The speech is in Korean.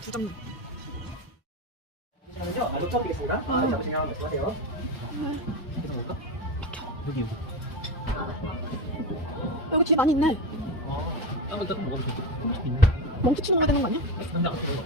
두 점. 잠시만요. 녹차 드리겠습니다. 잡으시면 말씀하세요. 계속 먹을까? 여기요. 여기 뒤에 많이 있네. 딴거 먹어도 돼. 있네. 멈추치 먹어야 되는 거 아니야? 근데 안 들어가.